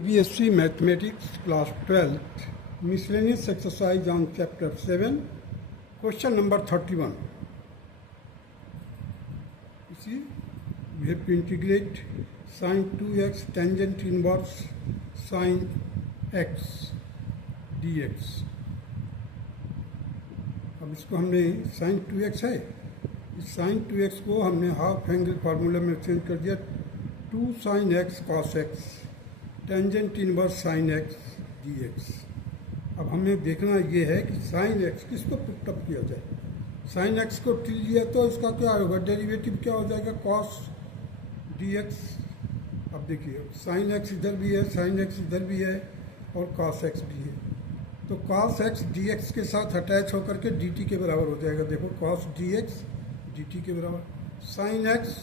BSc Mathematics Class 12th Miscellaneous Exercise on Chapter 7 Question number 31. You see, we have to integrate sin 2x tangent inverse sin x dx. अब इसको हमने sin 2x है, इस sin 2x को हमने half angle formula में change कर दिया 2 sin x cos x tangent inverse sine x d x. अब हमें देखना ये है कि साइन एक्स किसको पुटअप किया जाए। साइन एक्स को टी लिया तो इसका क्या होगा, डेरिवेटिव क्या हो जाएगा, कॉस डी एक्स। अब देखिए साइन एक्स इधर भी है, साइन एक्स इधर भी है और कॉस एक्स भी है, तो कॉस एक्स डी एक्स के साथ अटैच होकर के डी टी के बराबर हो जाएगा। देखो cos D x D T के बराबर, साइन एक्स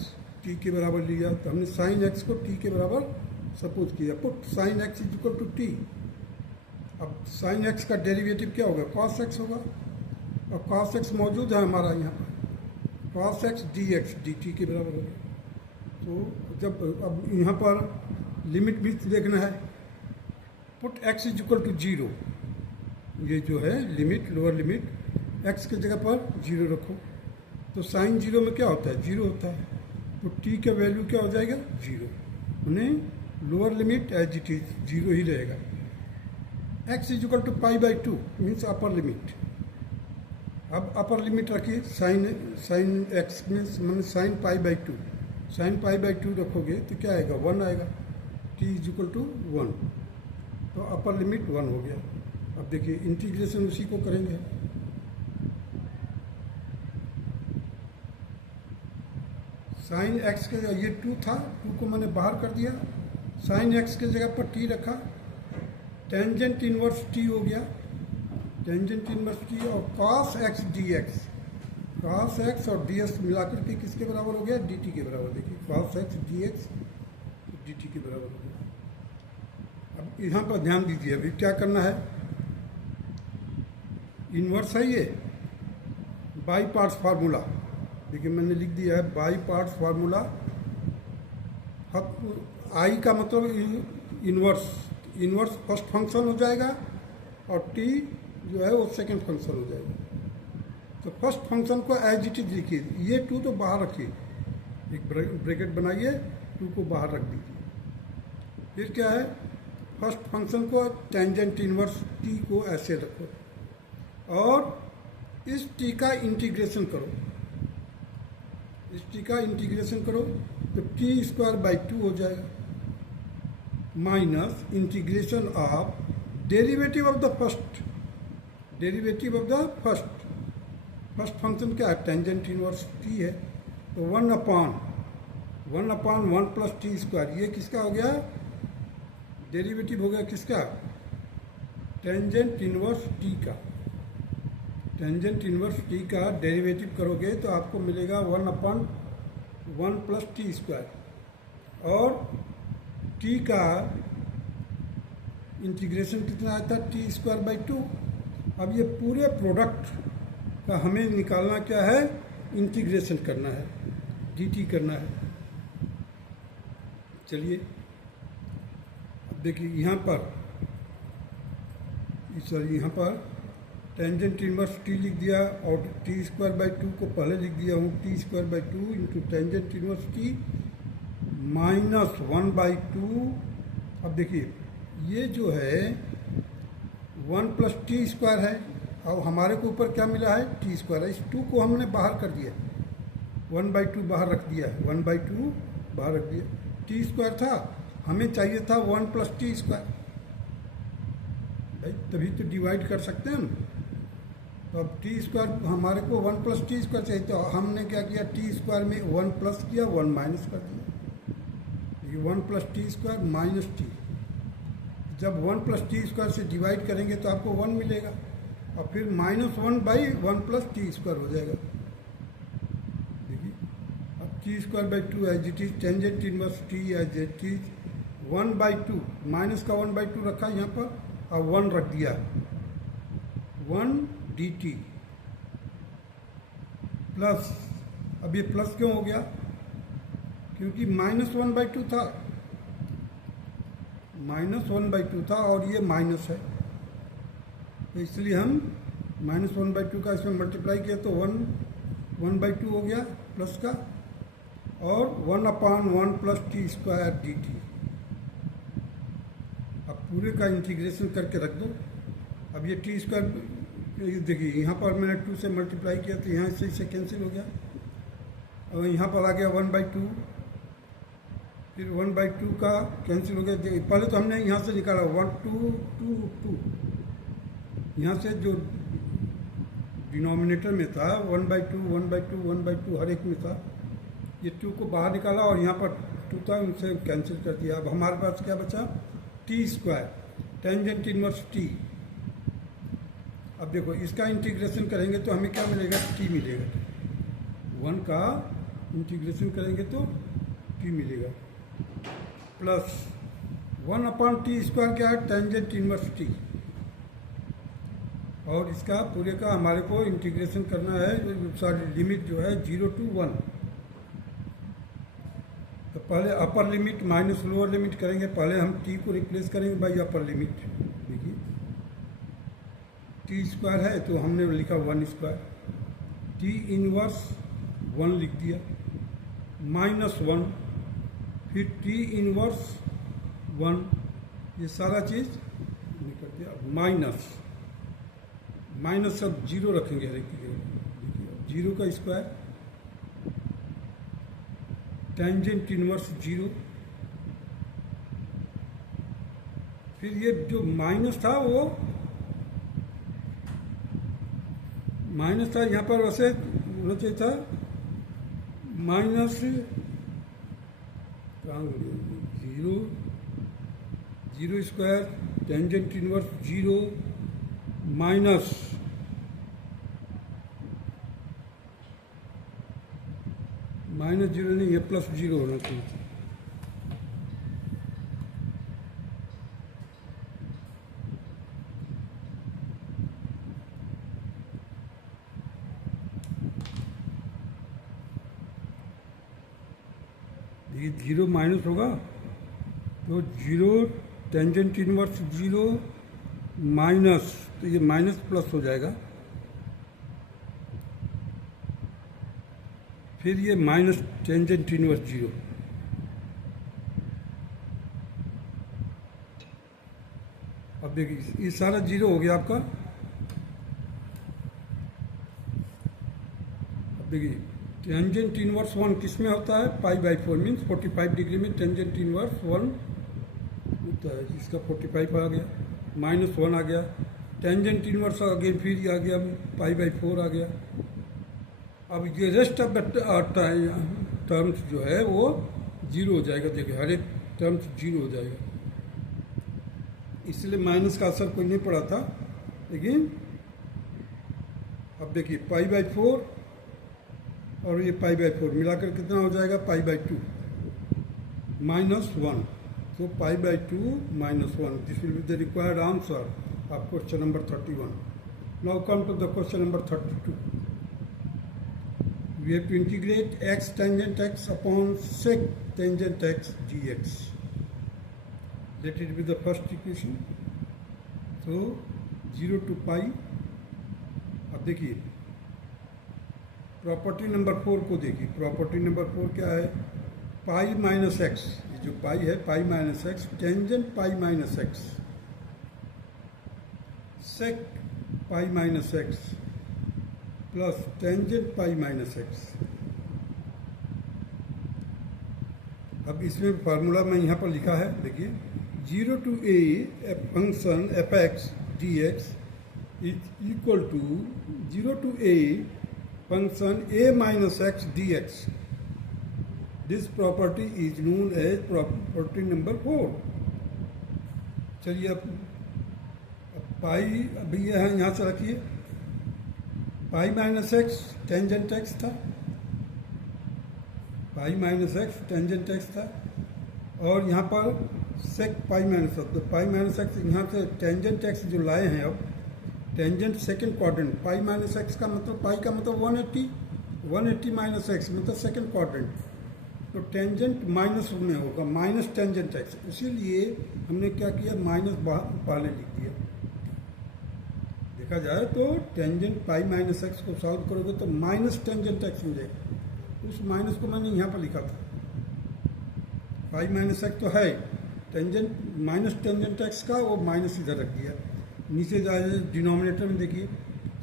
टी के बराबर लिया तो हमने साइन एक्स को टी के बराबर सपोज किया, put sine x is equal to t. अब साइन एक्स का डेरिवेटिव क्या होगा, कॉस एक्स होगा, और कॉस एक्स मौजूद है हमारा यहाँ पर, cos x d x D T के बराबर हो गया। तो जब अब यहाँ पर लिमिट भी देखना है, put x is equal to zero, ये जो है लिमिट लोअर लिमिट एक्स की जगह पर जीरो रखो, तो साइन जीरो में क्या होता है, जीरो होता है, तो टी का वैल्यू क्या हो जाएगा, जीरो। उन्हें lower limit as it is zero ही रहेगा। X is equal to pi by two means upper limit. अब अपर लिमिट रखिए साइन एक्स में मैंने sine pi by two, sine pi by two रखोगे तो क्या आएगा, वन आएगा, t is equal to one, तो अपर लिमिट वन हो गया। अब देखिए इंटीग्रेशन उसी को करेंगे, साइन एक्स के ये टू था, टू को मैंने बाहर कर दिया, साइन एक्स के जगह पर टी रखा, टेंजेंट इनवर्स टी हो गया, टेंजेंट इनवर्स टी, और cos x d x, cos x और डी एक्स मिलाकर के किसके बराबर हो गया, डी टी के बराबर। देखिए cos x d x D T के बराबर हो गया। अब यहाँ पर ध्यान दीजिए, अभी क्या करना है, इनवर्स है ये, बाई पार्ट्स फार्मूला। देखिए मैंने लिख दिया है बाई पार्ट्स फार्मूला। आई का मतलब इनवर्स, इनवर्स फर्स्ट फंक्शन हो जाएगा और टी जो है वो सेकंड फंक्शन हो जाएगा। तो फर्स्ट फंक्शन को एज इट इज लिखिए, ये टू तो बाहर रखिए, एक ब्रैकेट बनाइए, टू को बाहर रख दीजिए। फिर क्या है, फर्स्ट फंक्शन को टेंजेंट इनवर्स टी को ऐसे रखो और इस टी का इंटीग्रेशन करो, इस टी का इंटीग्रेशन करो तो टी स्क्वायर बाई टू हो जाएगा, minus integration of derivative of the first, derivative of the first, first function क्या है, टेंजेंट इनवर्स टी है, तो one upon one plus t square, ये किसका हो गया, डेरिवेटिव हो गया किसका, टेंजेंट इनवर्स टी का। टेंजेंट इनवर्स टी का डेरिवेटिव करोगे तो आपको मिलेगा one upon one plus t square, और टी का इंटीग्रेशन कितना आता है, टी स्क्वायर बाई टू। अब ये पूरे प्रोडक्ट का हमें निकालना क्या है, इंटीग्रेशन करना है, डी टी करना है। चलिए अब देखिए यहाँ पर, सॉरी यहाँ पर टेंजेंट इनवर्स टी लिख दिया और टी स्क्वायर बाई टू को पहले लिख दिया हूँ, T square by two into tangent inverse T minus one by to. अब देखिए ये जो है वन प्लस टी स्क्वायर है, और हमारे को ऊपर क्या मिला है, टी स्क्वायर है, इस टू को हमने बाहर कर दिया, वन बाई टू बाहर रख दिया, वन बाई टू बाहर रख दिया, टी स्क्वायर था, हमें चाहिए था वन प्लस टी स्क्वायर, भाई तभी तो डिवाइड कर सकते हैं हम। तो अब टी स्क्वायर हमारे को वन प्लस टी स्क्वायर चाहिए, तो हमने क्या किया, टी स्क्वायर में वन प्लस किया, वन माइनस कर दिया, ये one plus t square minus t, जब वन प्लस टी स्क्वायर से डिवाइड करेंगे तो आपको वन मिलेगा, और फिर minus one by one plus t square हो जाएगा। देखिए अब t square by two as it is, tangent inverse t as it is, one by two, minus का वन बाई टू रखा यहाँ पर और वन रख दिया, वन डी टी प्लस, अब ये प्लस क्यों हो गया, क्योंकि माइनस वन बाई टू था, -1/2 था और ये माइनस है, तो इसलिए हम -1/2 का इसमें मल्टीप्लाई किया तो 1/2 हो गया प्लस का, और 1/1 plus t square D T. अब पूरे का इंटीग्रेशन करके रख दो। अब ये टी स्क्वायर देखिए, यहाँ पर मैंने 2 से मल्टीप्लाई किया तो यहाँ से इसे कैंसिल हो गया, और यहाँ पर आ गया 1/2, फिर 1/2 का कैंसिल हो गया। पहले तो हमने यहाँ से निकाला 1 2 2 2, यहाँ से जो डिनोमिनेटर में था 1/2 1/2 1/2 हर एक में था, ये 2 को बाहर निकाला और यहाँ पर 2 था, उनसे कैंसिल कर दिया। अब हमारे पास क्या बचा, T square tangent inverse T. अब देखो इसका इंटीग्रेशन करेंगे तो हमें क्या मिलेगा, टी मिलेगा। 1 का इंटीग्रेशन करेंगे तो टी मिलेगा, प्लस 1/t स्क्वायर क्या है, टेंजेंट इनवर्स टी। और इसका पूरे का हमारे को इंटीग्रेशन करना है, सॉरी लिमिट जो है 0 to 1। तो पहले अपर लिमिट माइनस लोअर लिमिट करेंगे। पहले हम टी को रिप्लेस करेंगे बाई अपर लिमिट। देखिए टी स्क्वायर है तो हमने लिखा 1 स्क्वायर, टी इनवर्स 1 लिख दिया, -1, फिर टी इनवर्स 1, ये सारा चीज़ निकल दिया। माइनस सब 0 रखेंगे हर एक की जगह। 0 का स्क्वायर टेंजेंट इनवर्स 0, फिर ये जो माइनस था वो माइनस था, यहाँ पर वैसे होना चाहिए था -0 0 स्क्वायर टेंजेंट इनवर्स 0 माइनस -0 नहीं, ये +0 होना चाहिए। ये 0 माइनस होगा तो 0 टेंजेंट इनवर्स 0 माइनस, तो ये माइनस प्लस हो जाएगा, फिर ये माइनस टेंजेंट इनवर्स 0। अब देखिए ये सारा 0 हो गया आपका। अब देखिए टेंजेंट इनवर्स 1 किस में होता है, π/4 मीन्स 45 डिग्री में टेंजेंट इनवर्स 1 होता है, इसका 45 आ गया, -1 आ गया, टेंजेंट इनवर्स अगेन फिर आ गया π/4 आ गया। अब ये रेस्ट ऑफ टर्म्स जो है वो 0 हो जाएगा। देखिए हर एक टर्म्स 0 हो जाएगा, इसलिए माइनस का असर कोई नहीं पड़ा था। लेकिन अब देखिए π/4 और ये π/4 मिलाकर कितना हो जाएगा, π/2 -1, तो π/2 -1। This will be the required answer of question number 31। Now come to the question number 32। We have to integrate x tangent x upon sec tangent x dx. Let it be the first equation. So 0 to pi। अब देखिए property number 4 को देखिए। Property number 4 क्या है, pi minus x, ये जो pi है pi minus x tangent pi minus x sec pi minus x plus tangent pi minus x. अब इसमें फार्मूला मैं यहाँ पर लिखा है, देखिए 0 to a function f x d x is equal to 0 to a function a minus x d x. This property is known as property number 4। चलिए अब पाई अभी ये है, यहाँ से रखिए pi minus x tangent x था, pi minus x tangent x था, और यहाँ पर सेक पाई माइनस एक्स, तो पाई माइनस एक्स यहाँ से टेंजेंट एक्स जो लाए हैं। अब टेंजेंट सेकंड क्वाड्रेंट, पाई माइनस एक्स का मतलब, पाई का मतलब 180 माइनस एक्स मतलब सेकंड क्वाड्रेंट, तो टेंजेंट माइनस में होगा, माइनस टेंजेंट एक्स, इसीलिए हमने क्या किया, माइनस पहले लिख दिया। देखा जाए तो टेंजेंट पाई माइनस एक्स को सॉल्व करोगे तो माइनस टेंजेंट एक्स मिलेगा। उस माइनस को मैंने यहाँ पर लिखा था, पाई माइनस एक्स तो है, टेंजेंट माइनस टेंजेंट एक्स का वो माइनस इधर रख दिया। नीचे जाए डिनोमिनेटर में देखिए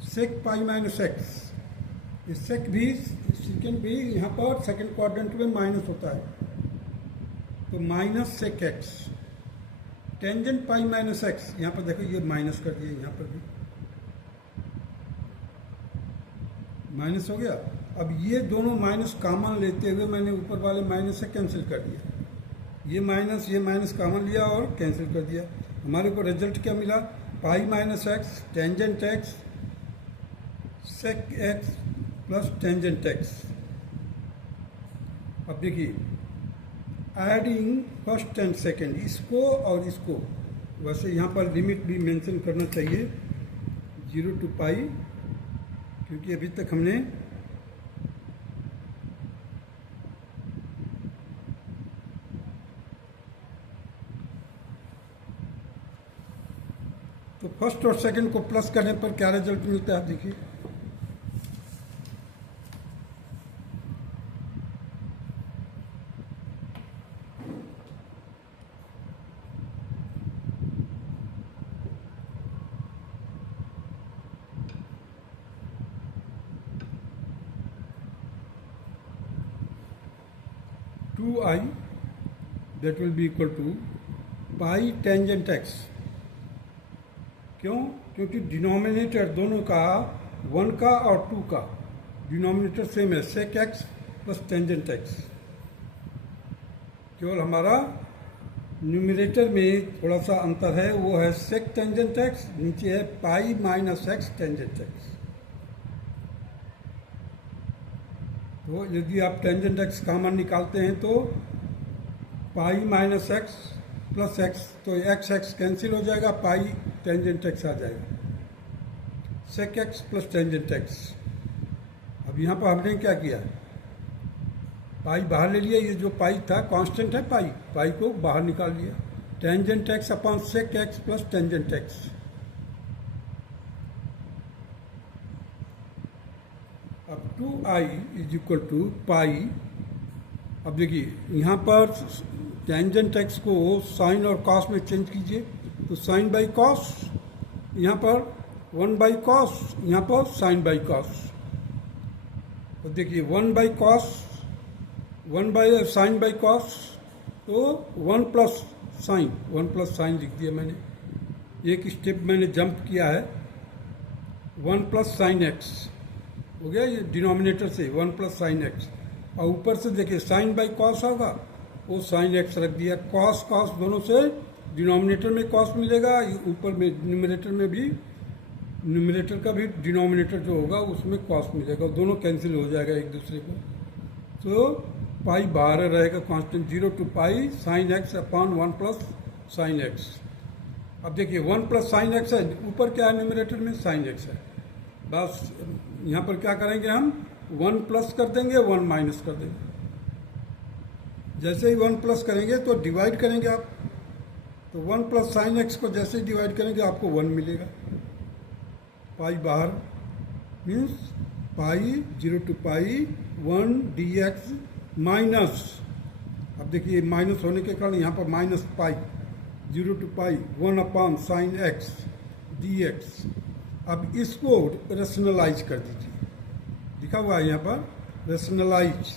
सेक पाई माइनस एक्स, सेक भी सेकेंड भी यहाँ पर सेकेंड क्वाड्रेंट में माइनस होता है, तो minus sec x. Tangent pi minus x, यहाँ पर देखो ये माइनस कर दिया, यहाँ पर भी माइनस हो गया। अब ये दोनों माइनस कॉमन लेते हुए मैंने ऊपर वाले माइनस से कैंसिल कर दिया, ये माइनस कॉमन लिया और कैंसिल कर दिया। हमारे को रिजल्ट क्या मिला, pi minus x tangent x sec x plus tangent x. अब देखिए एडिंग फर्स्ट एंड सेकेंड, इसको और इसको, वैसे यहाँ पर लिमिट भी मेंशन करना चाहिए 0 to पाई, क्योंकि अभी तक हमने तो फर्स्ट और सेकंड को प्लस करने पर क्या रिजल्ट मिलता है, देखिए 2i that will be equal to pi tangent x. क्यों, क्योंकि डिनोमिनेटर दोनों का 1 का और 2 का डिनोमिनेटर सेम है, sec x plus tangent x. केवल हमारा न्यूमरेटर में थोड़ा सा अंतर है, वो है सेक टेंजेंट एक्स, नीचे है pi minus x tangent x. तो यदि आप टेंजेंट एक्स कॉमन निकालते हैं तो pi minus x plus x, तो एक्स एक्स कैंसिल हो जाएगा, पाई टेंजेंट एक्स आ जाएगा, sec x plus tangent x. अब यहाँ पर हमने क्या किया, पाई बाहर ले लिया, ये जो पाई था कांस्टेंट है, पाई को बाहर निकाल लिया, tangent x upon sec x plus tangent x. अब 2i इज इक्वल टू पाई। अब देखिए यहाँ पर टेंजेंट एक्स को साइन और कॉस में चेंज कीजिए, तो साइन बाई कॉस, यहाँ पर 1 बाई कॉस, यहाँ पर साइन बाई कॉस। तो देखिए 1 by cos, 1 by sine by cos, तो 1 प्लस साइन लिख दिया मैंने, एक स्टेप मैंने जंप किया है, 1 प्लस साइन एक्स हो गया, ये डिनोमिनेटर से 1 प्लस साइन एक्स, और ऊपर से देखिए साइन बाई कॉस होगा, वो साइन एक्स रख दिया, कॉस दोनों से डिनोमिनेटर में कॉस मिलेगा, ऊपर में न्यूमरेटर में भी, न्यूमरेटर का भी डिनोमिनेटर जो होगा उसमें कॉस मिलेगा, दोनों कैंसिल हो जाएगा एक दूसरे को। तो पाई बाहर रहेगा constant, 0 to pi sine x upon 1 plus sine x. अब देखिए 1 प्लस साइन एक्स है, ऊपर क्या है न्यूमरेटर में, साइन एक्स है। बस यहाँ पर क्या करेंगे, हम 1 प्लस कर देंगे, 1 माइनस कर देंगे। जैसे ही 1 प्लस करेंगे तो डिवाइड करेंगे आप, तो 1 प्लस साइन एक्स को जैसे ही डिवाइड करेंगे आपको 1 मिलेगा, पाई बाहर means pi 0 to pi 1 d x minus. अब देखिए माइनस होने के कारण यहाँ पर minus pi 0 to pi 1 upon sine x d x. अब इसको रेशनलाइज कर दीजिए, लिखा हुआ है यहाँ पर रेशनलाइज।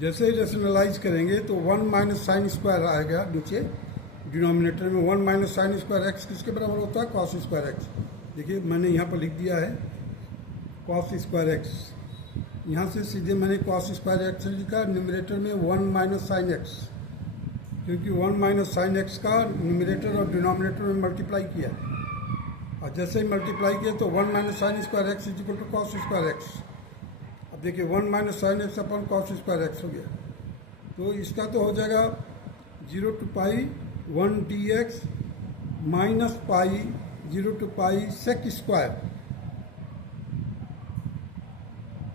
जैसे ही रेशनलाइज करेंगे तो 1 माइनस साइन स्क्वायर आएगा नीचे डिनोमिनेटर में, 1 माइनस साइन स्क्वायर एक्स किसके बराबर होता है, कॉस स्क्वायर एक्स। देखिए मैंने यहाँ पर लिख दिया है कॉस स्क्वायर एक्स, यहाँ से सीधे मैंने कॉस स्क्वायर एक्स लिखा, न्यूमरेटर में 1 माइनस साइन एक्स, क्योंकि 1 माइनस साइन एक्स का न्यूमरेटर और डिनोमिनेटर में मल्टीप्लाई किया, और जैसे ही मल्टीप्लाई किया तो 1 minus sine square x is equal to cos square x. अब देखिए 1 minus sine x upon cos square x हो गया, तो इसका तो हो जाएगा 0 to pi 1 d x minus pi 0 to pi sec square.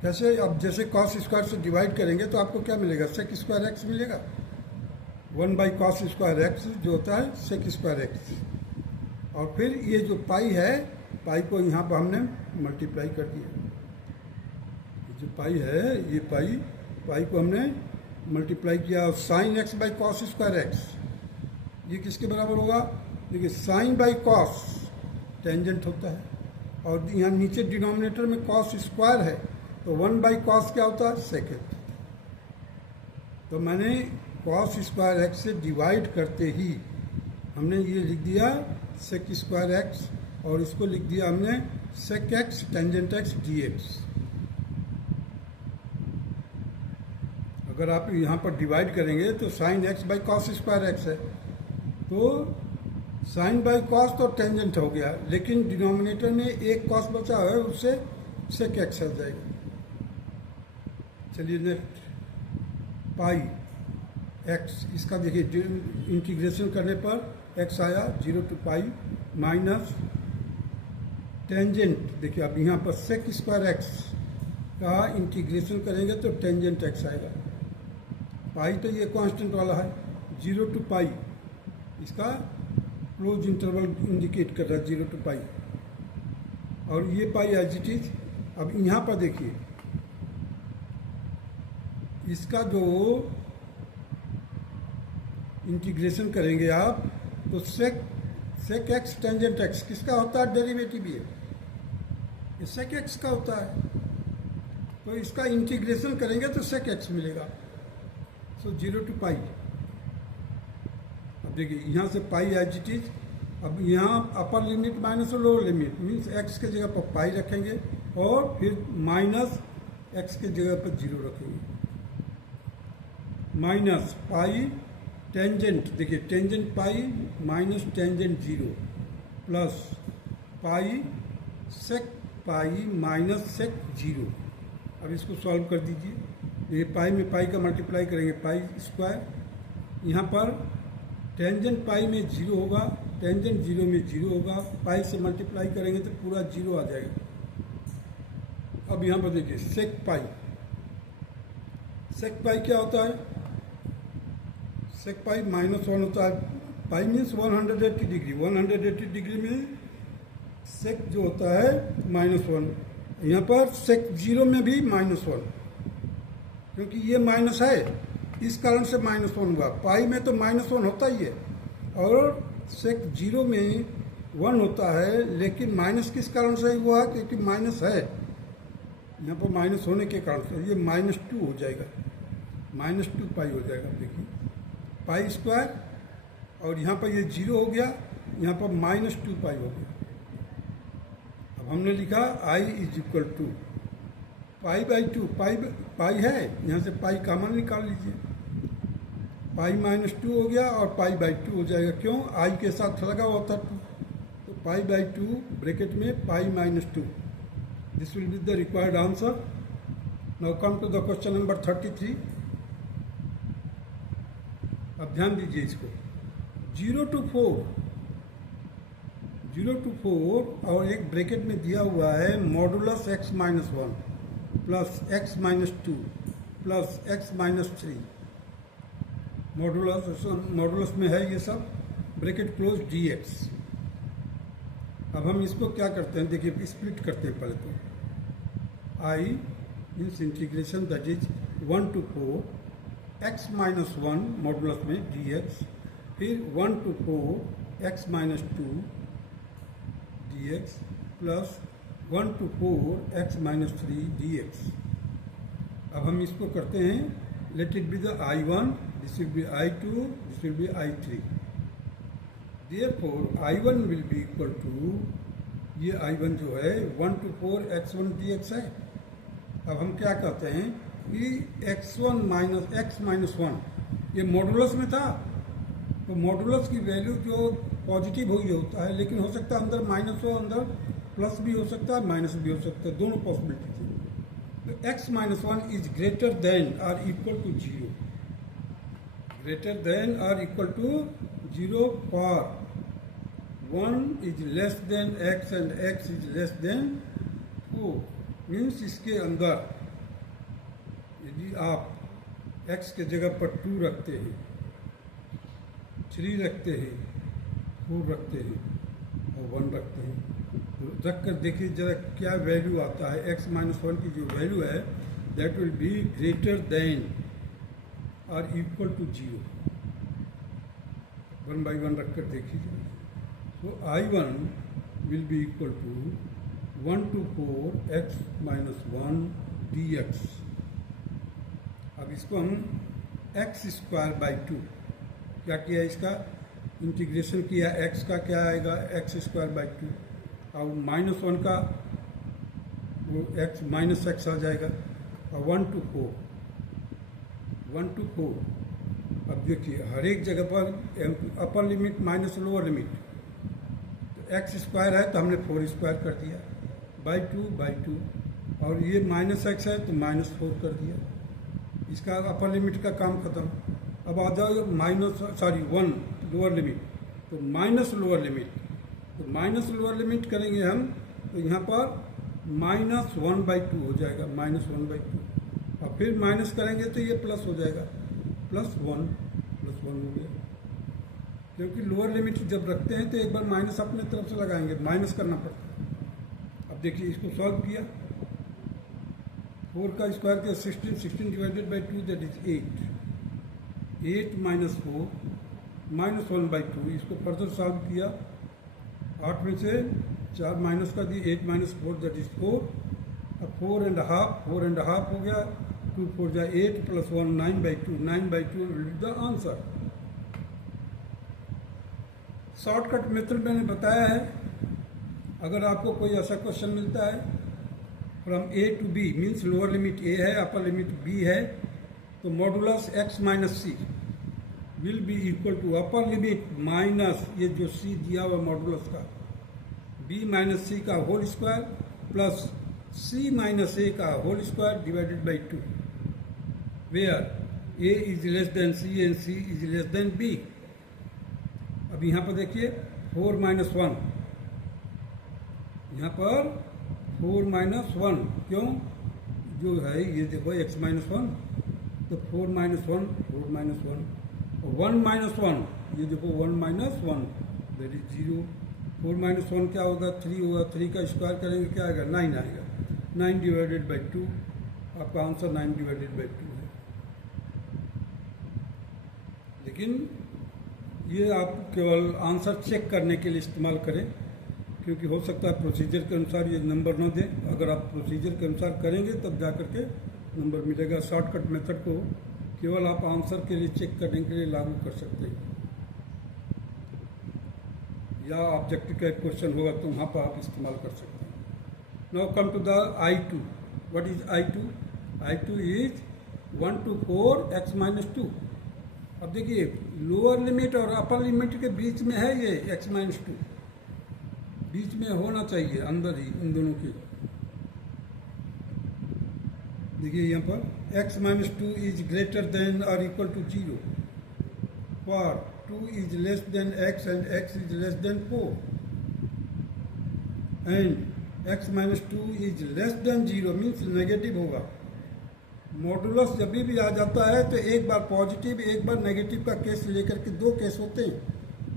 कैसे? अब जैसे कॉस स्क्वायर से डिवाइड करेंगे तो आपको क्या मिलेगा? सेक स्क्वायर एक्स मिलेगा। 1/cos स्क्वायर एक्स जो होता है सेक स्क्वायर एक्स। और फिर ये जो पाई है, पाई को यहाँ पर हमने मल्टीप्लाई कर दिया। ये जो पाई है, ये पाई को हमने मल्टीप्लाई किया। और sign x by cos square x ये किसके बराबर होगा? देखिए साइन बाई कॉस टेंजेंट होता है, और यहाँ नीचे डिनोमिनेटर में कॉस स्क्वायर है, तो 1/cos क्या होता है? सेकेंड। तो मैंने कॉस स्क्वायर एक्स से डिवाइड करते ही हमने ये लिख दिया सेक स्क्वायर एक्स, और इसको लिख दिया हमने sec x tangent x d x. अगर आप यहाँ पर डिवाइड करेंगे तो sine x by cos square x है, तो साइन बाई कॉस तो टेंजेंट हो गया, लेकिन डिनोमिनेटर में एक कॉस बचा है, उससे सेक एक्स आ जाएगा। चलिए नेक्स्ट, पाई एक्स, इसका देखिए इंटीग्रेशन करने पर एक्स आया 0 to पाई माइनस टेंजेंट। देखिए अब यहाँ पर सेक स्क्वायर एक्स का इंटीग्रेशन करेंगे तो टेंजेंट एक्स आएगा। पाई तो ये कांस्टेंट वाला है, 0 to पाई इसका क्लोज इंटरवल इंडिकेट कर रहा है 0 to पाई, और ये पाई एज इट इज। अब यहाँ पर देखिए इसका जो इंटीग्रेशन करेंगे आप, तो सेक एक्स टेंजेंट एक्स किसका होता है? डेरिवेटिव ये सेक एक्स का होता है, तो इसका इंटीग्रेशन करेंगे तो सेक एक्स मिलेगा। सो 0 to पाई। अब देखिए यहाँ से पाई एज इट इज। अब यहाँ अपर लिमिट माइनस और लोअर लिमिट, मीन्स एक्स के जगह पर पाई रखेंगे और फिर माइनस एक्स के जगह पर 0 रखेंगे। माइनस पाई टेंजेंट, देखिए tangent pi minus tangent 0 plus pi sec pi minus sec 0। अब इसको सॉल्व कर दीजिए। ये पाई में पाई का मल्टीप्लाई करेंगे, पाई स्क्वायर। यहाँ पर टेंजेंट पाई में 0 होगा, टेंजेंट 0 में 0 होगा, पाई से मल्टीप्लाई करेंगे तो पूरा 0 आ जाएगा। अब यहाँ पर देखिए सेक पाई क्या होता है? सेक पाई -1 होता है। पाई मीन्स 180 डिग्री, 180 डिग्री में सेक जो होता है -1। यहाँ पर सेक 0 में भी -1, क्योंकि ये माइनस है इस कारण से -1 हुआ। पाई में तो -1 होता ही है, और सेक 0 में 1 होता है, लेकिन माइनस किस कारण से हुआ? क्योंकि माइनस है, यहाँ पर माइनस होने के कारण से ये -2 हो जाएगा, -2 पाई हो जाएगा। देखिए पाई स्क्वायर, और यहाँ पर ये 0 हो गया, यहाँ पर -2 पाई हो गया। अब हमने लिखा I = π/2। पाई है, यहाँ से पाई कॉमन निकाल लीजिए, पाई -2 हो गया और π/2 हो जाएगा। क्यों? I के साथ लगा हुआ था 2, तो π/2 ब्रैकेट में pi -2। This will be the required answer. Now come to the question number 33। अब ध्यान दीजिए इसको, 0 to 4 और एक ब्रैकेट में दिया हुआ है modulus x-1 plus x-2 plus x-3। Modulus में है ये सब, ब्रैकेट क्लोज dx। अब हम इसको क्या करते हैं? देखिए स्प्लिट करते हैं पहले तो। I means integration that is 1 to 4 x-1 modulus में dx, फिर 1 to 4 x-2 dx plus 1 to 4 x-3 dx। अब हम इसको करते हैं, let it be the I1, this will be I2, this will be I3। Therefore I1 will be equal to, ये I1 जो है 1 to 4 x1 dx है। अब हम क्या कहते हैं कि x1 माइनस x-1 ये मॉडुलस में था, तो मॉडुलस की वैल्यू जो पॉजिटिव हुई होता है, लेकिन हो सकता है अंदर माइनस हो, अंदर प्लस भी हो सकता है, माइनस भी हो सकता है, दोनों पॉसिबिलिटी थी। तो x-1 इज ग्रेटर देन और इक्वल टू 0, ग्रेटर देन और equal to 0 for 1 is less than x and x is less than 4। Means इसके अंदर यदि आप x के जगह पर 2 रखते हैं, 3 रखते हैं, 4 रखते हैं और 1 रखते हैं, तो रख कर देखिए जरा क्या वैल्यू आता है। x माइनस 1 की जो वैल्यू है that will be greater than और इक्वल टू 0। 1 by 1 रख कर देखिए। तो I1 will be equal to 1 to 4 x minus 1 dx। अब इसको हम x स्क्वायर बाई 2 क्या किया, इसका इंटीग्रेशन किया, x का क्या आएगा x स्क्वायर बाई 2 और माइनस 1 का वो x माइनस एक्स आ जाएगा और 1 to 4। अब देखिए हर एक जगह पर अपर लिमिट माइनस लोअर लिमिट, तो एक्स स्क्वायर है तो हमने 4 स्क्वायर कर दिया बाई 2 और ये माइनस एक्स है तो माइनस 4 कर दिया। इसका अपर लिमिट का काम खत्म। अब आ जाओ माइनस 1 लोअर लिमिट, तो माइनस लोअर लिमिट, तो माइनस लोअर लिमिट करेंगे हम तो यहाँ पर माइनस 1 by 2 हो जाएगा, माइनस 1 by 2 और फिर माइनस करेंगे तो ये प्लस हो जाएगा, प्लस 1 हो गया। क्योंकि लोअर लिमिट जब रखते हैं तो एक बार माइनस अपने तरफ से लगाएंगे, माइनस करना पड़ता है। अब देखिए इसको सॉल्व किया, 4 का स्क्वायर किया 16 divided by 2 that is 8 minus 4 minus 1 by 2। इसको फर्दर सॉल्व किया, 8 में से 4 माइनस कर दिए, 8 माइनस 4 दैट इज 4। अब 4 and हाफ हो गया, 2 4 जा 8 plus 1 9 by 2 will be the answer. Shortcut method मैंने बताया है। अगर आपको कोई ऐसा क्वेश्चन मिलता है from a to b means lower limit a है अपर लिमिट बी है, तो modulus x minus c will be equal to upper limit minus ये जो c दिया हुआ मॉडुलस का b माइनस सी का whole square plus c minus a का whole square divided by 2 where a is less than c and c is less than b। अब यहाँ पर देखिए 4 माइनस 1, यहाँ पर 4 माइनस 1 क्यों, जो है ये देखो x माइनस 1, तो 4 माइनस 1 4 माइनस 1 और 1 माइनस 1 ये देखो 1 माइनस 1 दैट इज 0। 4 माइनस 1 क्या होगा 3 होगा, 3 का स्क्वायर करेंगे क्या आएगा 9 आएगा, 9 डिवाइडेड बाई 2। आपका आंसर 9 डिवाइडेड बाई 2 है। लेकिन ये आप केवल आंसर चेक करने के लिए इस्तेमाल करें, क्योंकि हो सकता है प्रोसीजर के अनुसार ये नंबर न दें। अगर आप प्रोसीजर के अनुसार करेंगे तब जा करके नंबर मिलेगा। शॉर्टकट मेथड को केवल आप आंसर के लिए चेक करने के लिए लागू कर सकते हैं, या ऑब्जेक्टिव का एक क्वेश्चन होगा तो वहाँ पर आप इस्तेमाल कर सकते हैं। Now come to the I2। What is I2? I2 is 1 to 4 x minus 2। अब देखिए लोअर लिमिट और अपर लिमिट के बीच में है ये x माइनस 2, बीच में होना चाहिए अंदर ही इन दोनों के। देखिए यहाँ पर x minus 2 is greater than और equal to 0 for 2 is less than x and x is less than 4 and x minus 2 is less than 0 means negative होगा। मॉडुलस जब भी आ जाता है तो एक बार पॉजिटिव एक बार नेगेटिव का केस लेकर के 2 केस होते हैं।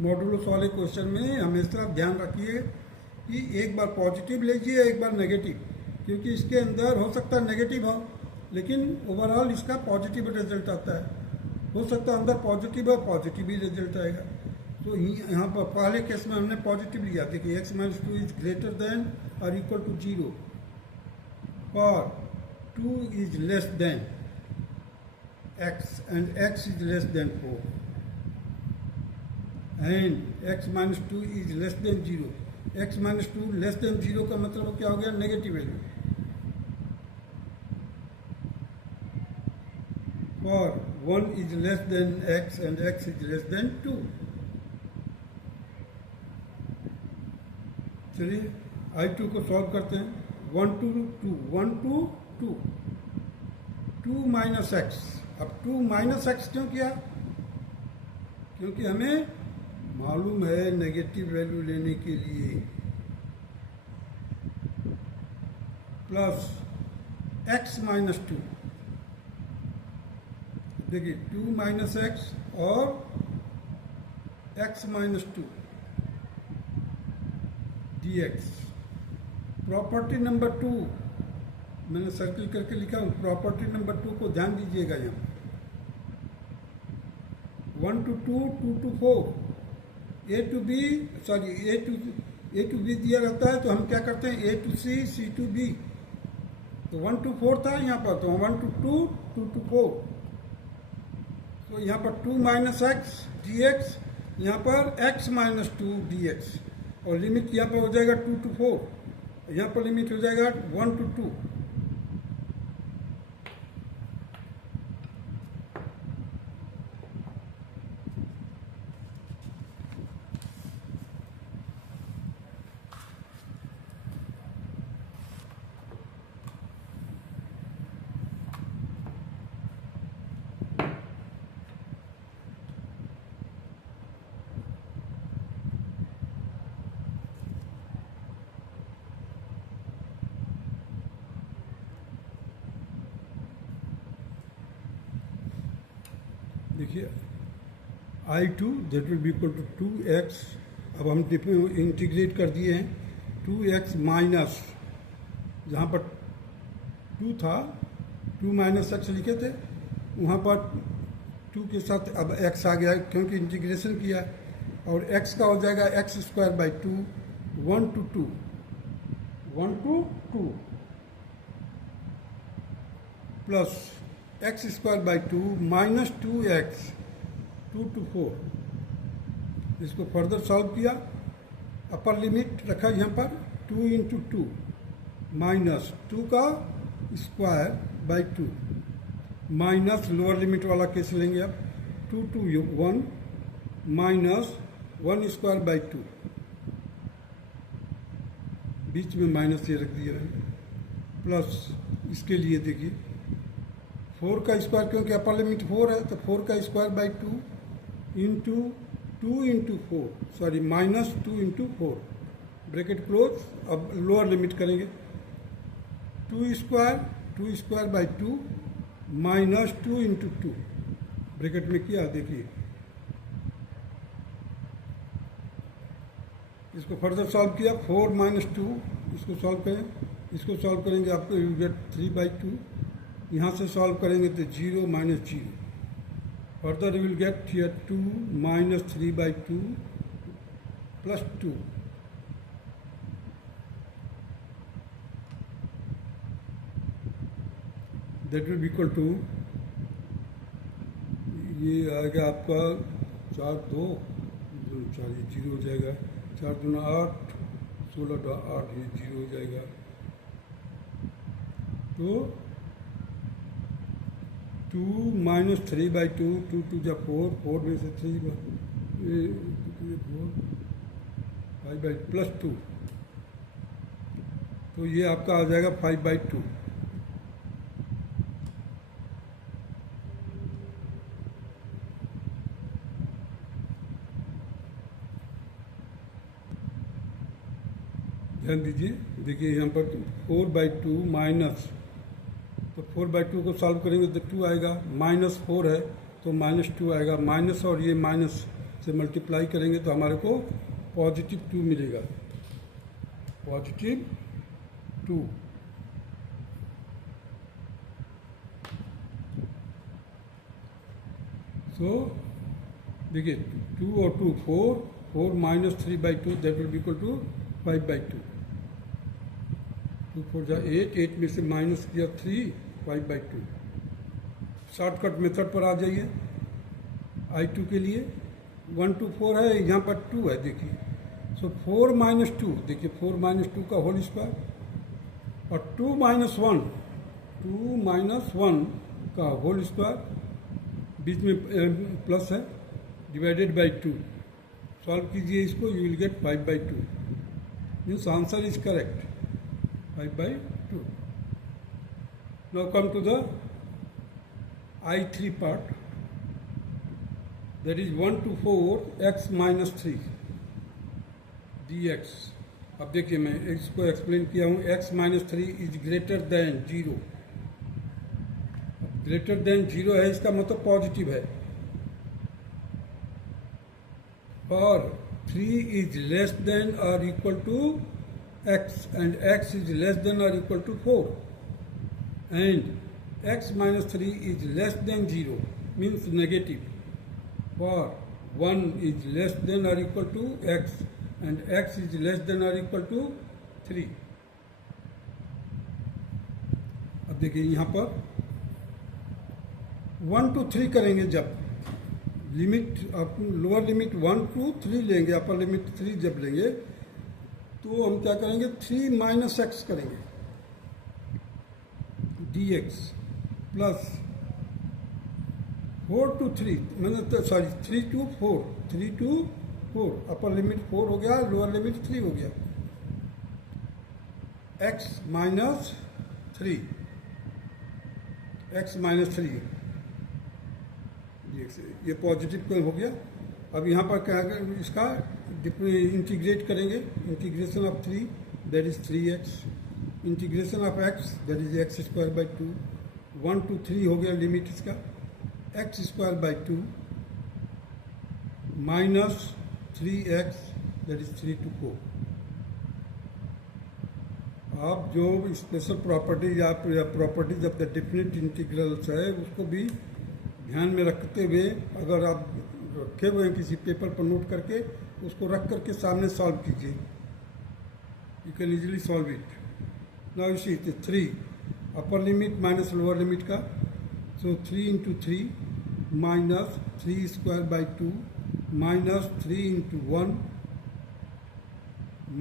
मॉडुलस वाले क्वेश्चन में हमेशा ध्यान रखिए कि एक बार पॉजिटिव लीजिए एक बार नेगेटिव, क्योंकि इसके अंदर हो सकता है नेगेटिव हो लेकिन ओवरऑल इसका पॉजिटिव रिजल्ट आता है। हो सकता है अंदर पॉजिटिव हो, पॉजिटिव ही रिजल्ट आएगा। तो यहाँ पर पहले केस में हमने पॉजिटिव लिया। देखिए x minus 2 is greater than और इक्वल टू 0 और 2 is less than x and x is less than 4 and x minus 2 is less than 0। x minus 2 less than 0 का मतलब क्या हो गया नेगेटिव वैल्यू। और 1 is less than x and x is less than 2। चलिए I2 को solve करते हैं। 1 to 2 1 to 2 माइनस एक्स। अब 2 माइनस एक्स क्यों किया, क्योंकि हमें मालूम है नेगेटिव वैल्यू लेने के लिए प्लस x माइनस 2 देखिए 2 माइनस एक्स और x minus two d x. Property number 2 मैंने सर्किल करके लिखा हूँ, प्रॉपर्टी नंबर 2 को ध्यान दीजिएगा। यहाँ 1 to 2, 2 to 4, a to b दिया रहता है तो हम क्या करते हैं a to c, c to b. तो 1 to 4 था यहाँ पर, तो 1 to 2, 2 to 4। तो यहाँ पर 2 माइनस एक्स डी एक्स, यहाँ पर x minus two d x, और लिमिट यहाँ पर हो जाएगा 2 to 4, यहाँ पर लिमिट हो जाएगा 1 to 2। देखिए I2 that will be equal to 2x। अब हम इंटीग्रेट कर दिए हैं 2x माइनस, जहाँ पर 2 था 2 माइनस एक्स लिखे थे, वहाँ पर 2 के साथ अब x आ गया क्योंकि इंटीग्रेशन किया है, और x का हो जाएगा x square by 2, 1 to 2, 1 to 2 plus x square by 2 minus 2x, 2 to 4। इसको फर्दर सॉल्व किया, अपर लिमिट रखा यहाँ पर 2 into 2 माइनस 2 का square by 2 minus lower limit वाला केस लेंगे अब 2 to 1 माइनस 1 स्क्वायर बाई 2, बीच में माइनस ये रख दिया है, प्लस इसके लिए देखिए 4 का स्क्वायर, क्योंकि अपर लिमिट 4 है तो 4 का square by 2 into 2 into 4, sorry minus 2 into 4, bracket close. अब लोअर लिमिट करेंगे 2 square by 2 minus 2 into 2, bracket में किया देखिए। इसको फर्दर सॉल्व किया 4 माइनस 2, इसको सॉल्व करें, इसको सॉल्व करेंगे आपको यू गेट 3/2। यहाँ से सॉल्व करेंगे तो 0 minus 0, further you will get here 2 minus 3/2 plus 2। That will be equal to, ये आएगा आपका 4 2 4, ये 0 हो जाएगा, 4 दूना 8, 16 8, ये 0 हो जाएगा। तो 2 माइनस 3/2, 2 2 जा 4, 4 में से 3 4 5 प्लस 2, तो ये आपका आ जाएगा 5/2। ध्यान दीजिए, देखिए यहाँ पर 4/2 माइनस, तो 4/2 को सॉल्व करेंगे तो 2 आएगा, माइनस 4 है तो माइनस 2 आएगा, माइनस और ये माइनस से मल्टीप्लाई करेंगे तो हमारे को पॉजिटिव 2 मिलेगा, पॉजिटिव 2। सो देखिए 2 और 2 4, 4 minus 3/2 that will be equal to 5/2। 2 4 जा 8, 8 में से माइनस किया 3, 5/2। शॉर्टकट मेथड पर आ जाइए I2 के लिए, 1 to 4 है, यहाँ पर 2 है देखिए, सो 4 माइनस 2, देखिए 4 माइनस 2 का होल स्क्वायर, और 2 माइनस 1, 2 माइनस 1 का होल स्क्वायर, बीच में प्लस है, डिवाइडेड बाई 2। सॉल्व कीजिए इसको, you will gate 5/2, means answer is correct, 5/2। Now come to the I3 part, that is 1 to 4 x minus 3 dx। अब देखिए मैं इसको एक्सप्लेन किया हूँ, x minus 3 is greater then 0। अब ग्रेटर देन 0 है, इसका मतलब पॉजिटिव है। और 3 इज लेस देन और equal to x and x is less than or equal to 4 and x minus 3 is less than 0 means negative, for 1 is less than or equal to x and x is less than or equal to 3। अब देखिए यहाँ पर 1 to 3 करेंगे, जब limit आप lower limit 1 to 3 लेंगे, upper limit 3 जब लेंगे तो हम क्या करेंगे, 3 माइनस एक्स करेंगे dx प्लस 4 to 3 मतलब sorry 3 to 4, 3 to 4, upper limit 4 हो गया, लोअर लिमिट 3 हो गया, x माइनस 3, x माइनस 3 ये पॉजिटिव हो गया। अब यहाँ पर क्या इसका इंटीग्रेट करेंगे, integration of 3 that is 3x, integration of x that is x square by 2, 1 to 3 हो गया लिमिट इसका, x square by 2 minus 3x that is 3 to 4। आप जो स्पेशल प्रॉपर्टीज या properties of the definite integrals है उसको भी ध्यान में रखते हुए, अगर आप रखे हुए हैं किसी पेपर पर नोट करके, उसको रख करके सामने सॉल्व कीजिए, you can easily solve it. Now इसी 3 अपर लिमिट माइनस लोअर लिमिट का, सो 3 into 3 minus 3 square by 2 minus 3 into 1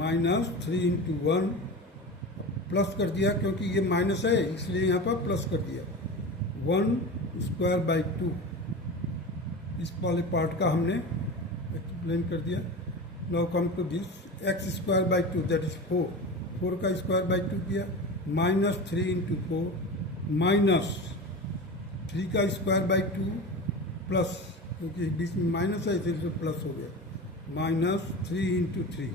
minus 3 into 1 plus कर दिया, क्योंकि ये माइनस है इसलिए यहाँ पर प्लस कर दिया, 1 स्क्वायर बाई 2, इस वाले पार्ट का हमने एक्सप्लेन कर दिया। Now come to this, x square by 2 that is 4, 4 का स्क्वायर बाई 2 किया, माइनस 3 into 4 माइनस 3 का स्क्वायर बाई 2 प्लस, क्योंकि बीच में माइनस है इसलिए प्लस हो गया, माइनस 3 into 3।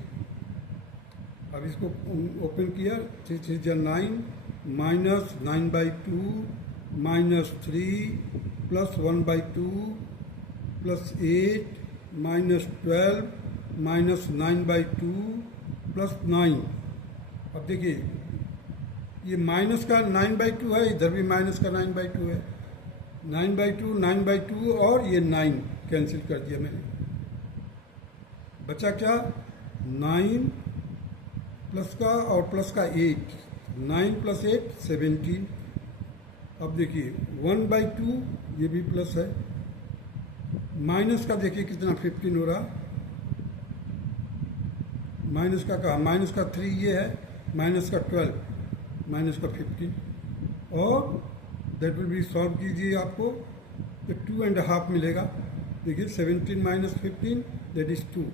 अब इसको ओपन किया, 3 3 जा 9 minus 9 by 2 minus 3 plus 1 by 2 plus 8 minus 12 minus 9 by 2 plus 9। अब देखिए ये माइनस का 9 बाई 2 है, इधर भी माइनस का 9 बाई 2 है, 9 बाई 2 9 बाई 2 और ये 9 कैंसिल कर दिया मैंने, बचा क्या 9 प्लस का और प्लस का 8, 9 प्लस 8 17। अब देखिए 1 बाई 2 ये भी प्लस है, माइनस का देखिए कितना 15 हो रहा, माइनस का कहा, माइनस का 3 ये है, माइनस का 12 माइनस का 15, और दैट विल बी सॉल्व कीजिए आपको तो 2.5 मिलेगा। देखिए 17 माइनस 15 दैट इज 2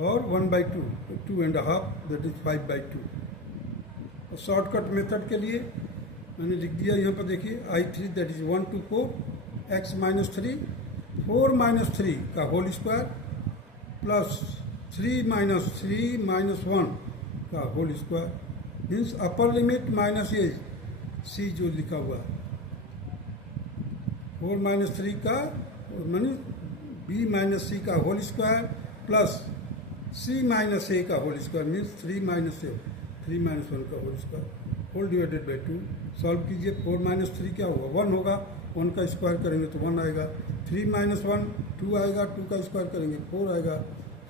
और 1 बाई 2 तो 2.5 दैट इज 5 बाई 2। और शॉर्टकट मेथड के लिए मैंने लिख दिया यहाँ पर, देखिए I3 that is 1 to 4 x minus 3 4 minus 3 का whole square plus 3 minus 3 minus 1 का whole square, means upper limit minus ये c जो लिखा हुआ 4 माइनस 3 का मानी b माइनस c का whole square plus c minus a का होल स्क्वायर, मीन्स 3 माइनस 1 का whole square whole divided by 2। Solve कीजिए, 4 माइनस 3 क्या होगा 1 होगा, 1 का स्क्वायर करेंगे तो 1 आएगा, 3 माइनस 1 2 आएगा, 2 का स्क्वायर करेंगे 4 आएगा,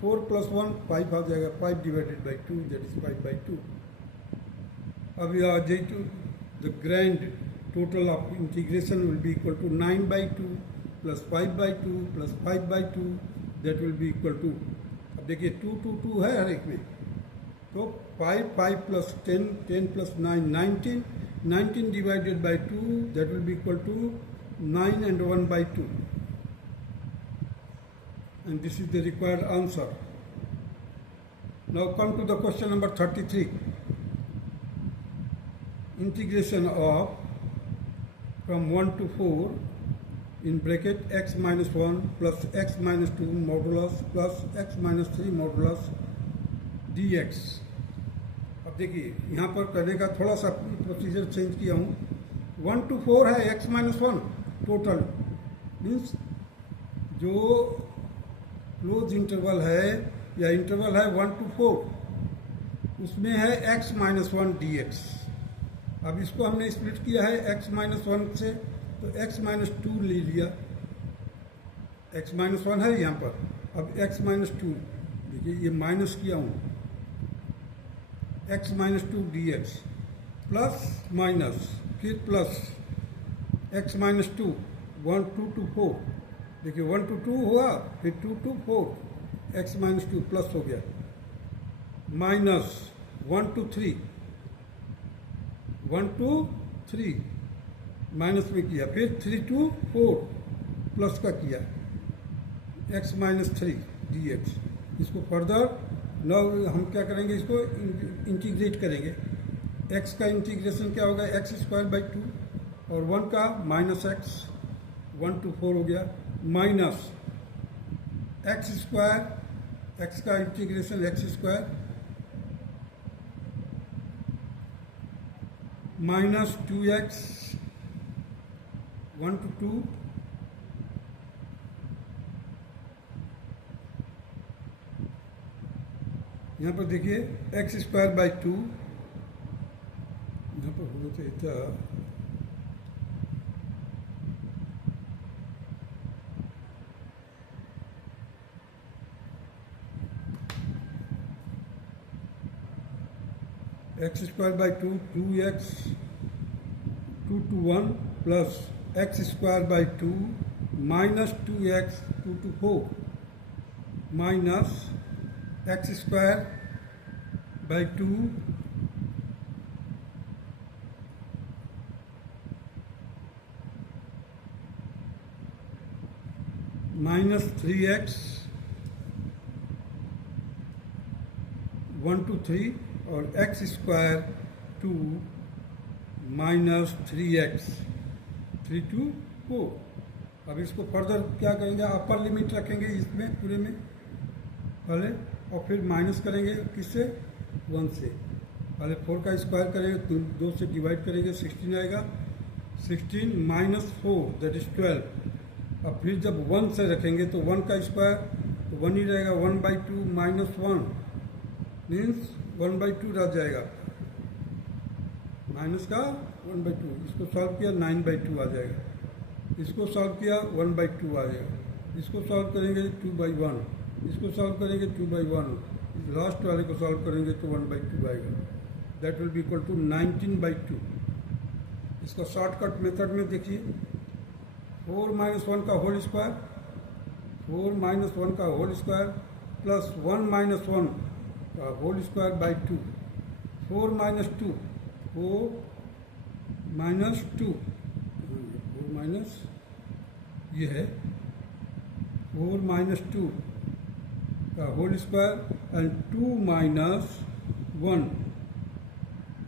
4 प्लस 1 5 आ जाएगा, 5 divided by 2 that is 5 by 2। अब यहाँ J2 the grand total of integration will be equal to 9 by 2 plus 5 by 2 plus 5 by 2 that will be equal to, अब देखिए 2 2 2 है हर एक में, तो 5 5 plus 10 10 plus 9 19 19 divided by 2 that will be equal to 9 and 1 by 2, and this is the required answer. Now come to the question number 33. Integration of from 1 to 4 in bracket x minus 1 plus x minus 2 modulus plus x minus 3 modulus dx। अब देखिए यहाँ पर करने का थोड़ा सा procedure change किया हूँ, 1 to 4 है x minus one total, means जो क्लोज इंटरवल है या इंटरवल है 1 to 4, उसमें है x minus one D x. अब इसको हमने स्प्लिट किया है x माइनस वन से, तो x माइनस टू ले लिया, x माइनस वन है यहाँ पर, अब x माइनस टू, देखिए ये माइनस किया हूँ, x minus two d x plus minus फिर plus x minus two 1 2 to 4, देखिए 1 to 2 हुआ, फिर 2 to 4, x minus two plus हो गया, माइनस 1 to 3, 1 to 3 माइनस में किया, फिर 3 to 4 प्लस का किया, x minus three D x. इसको फर्दर नाउ हम क्या करेंगे, इसको इंटीग्रेट करेंगे। x का इंटीग्रेशन क्या होगा, एक्स स्क्वायर बाई टू, और 1 का माइनस एक्स, 1 to 4 हो गया, माइनस एक्स स्क्वायर, x का integration x square minus 2x 1 to 2 यहाँ पर देखिए एक्स स्क्वायर बाई टू, यहाँ पर होना चाहिए था x square by to, 2x 2 to 1 plus x square by two minus 2x 2 to 4 minus x square by two minus 3x 1 to 3 और x square 2 minus 3x 3 to 4। अब इसको further क्या करेंगे, अपर लिमिट रखेंगे इसमें पूरे में पहले, और फिर माइनस करेंगे किससे, 1 से। पहले 4 का स्क्वायर करेंगे तो 2 से डिवाइड करेंगे, 16 आएगा, 16 माइनस 4 दैट इज 12। अब फिर जब 1 से रखेंगे तो 1 का स्क्वायर तो 1 ही रहेगा, 1 by two minus 1 means 1 by to रह जाएगा, माइनस का 1 बाई टू। इसको सॉल्व किया 9 बाई टू आ जाएगा, इसको सॉल्व किया 1 बाई टू आ जाएगा, इसको सॉल्व करेंगे 2 बाई 1, इसको सॉल्व करेंगे 2 बाई 1, लास्ट वाले को सॉल्व करेंगे तो 1 बाई टू आएगा, that will be equal to 19 by two. इसका शॉर्टकट मेथड में देखिए, 4 माइनस 1 का होल स्क्वायर, 4 माइनस 1 का होल स्क्वायर प्लस 1 माइनस 1 का whole square by 2, 4 minus 2, 4 minus 2, 4 minus ये है 4 माइनस 2 का whole square and 2 minus 1,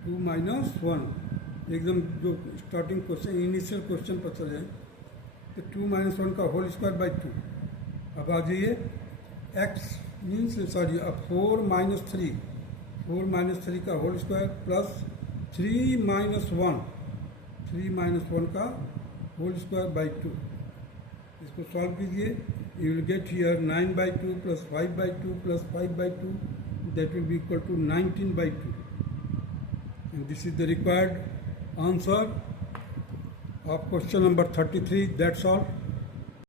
2 minus 1 एकदम जो स्टार्टिंग क्वेश्चन इनिशियल क्वेश्चन पर चले तो 2 माइनस 1 का होल स्क्वायर बाई 2। अब आ जाइए x मीन्स सॉरी, अब 4 माइनस 3, 4 माइनस 3 का whole square plus 3 minus 1, 3 minus 1 का होल स्क्वायर बाई 2। इसको सॉल्व कीजिए, you will get here 9 by 2 plus 5 by 2 plus 5 by 2, that will be equal to 19 by 2, and this is the required answer of question number 33. That's all.